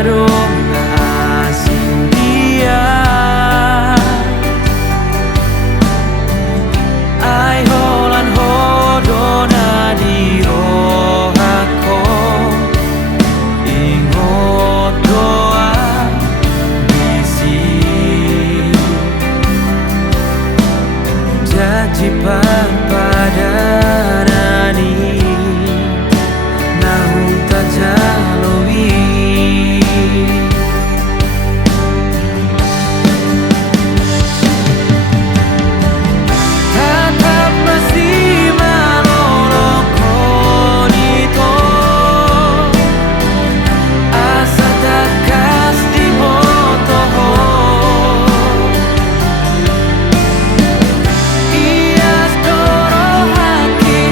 ngadong asing dia ai holan hodona di rohako ingot doa bisi janji pada nani nahung tak jalui tatap masih malolong itu asa takas di botoho ias doro haki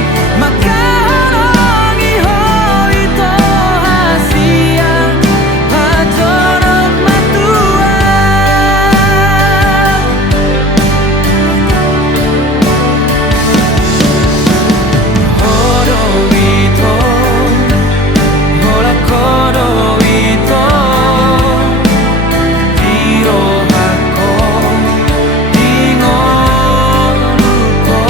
maka longi ho itu hasia pacorok matua hodo itu hola kodo itu diro hako dingon luko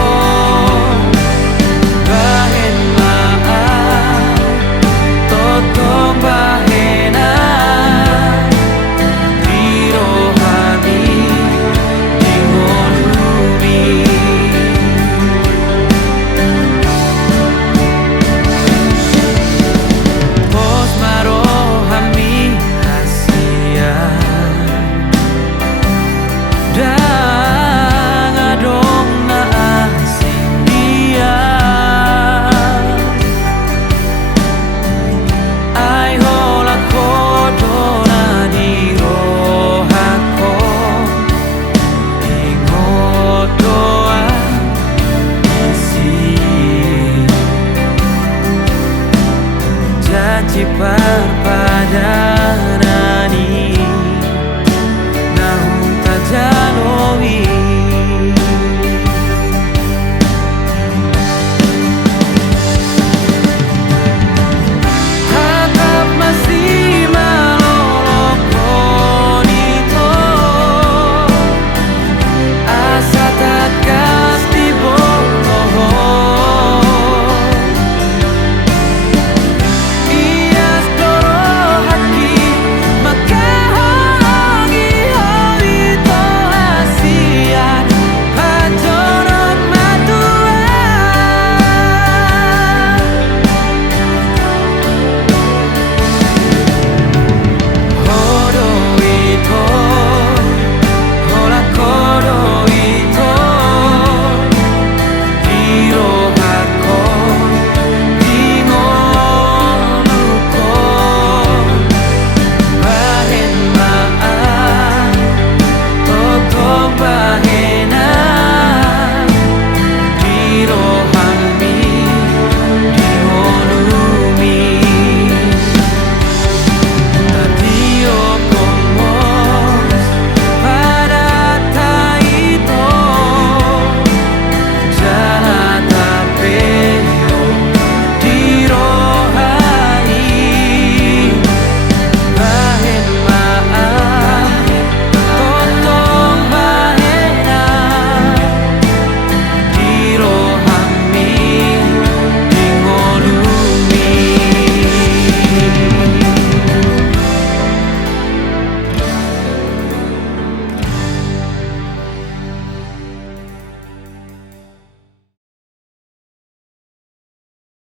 bahen maaf totong bahena diro hami dingon lumi pos maro hami hasia dan ngadong na asing dia ai hola kodona di rohako ingot doa isi janji pada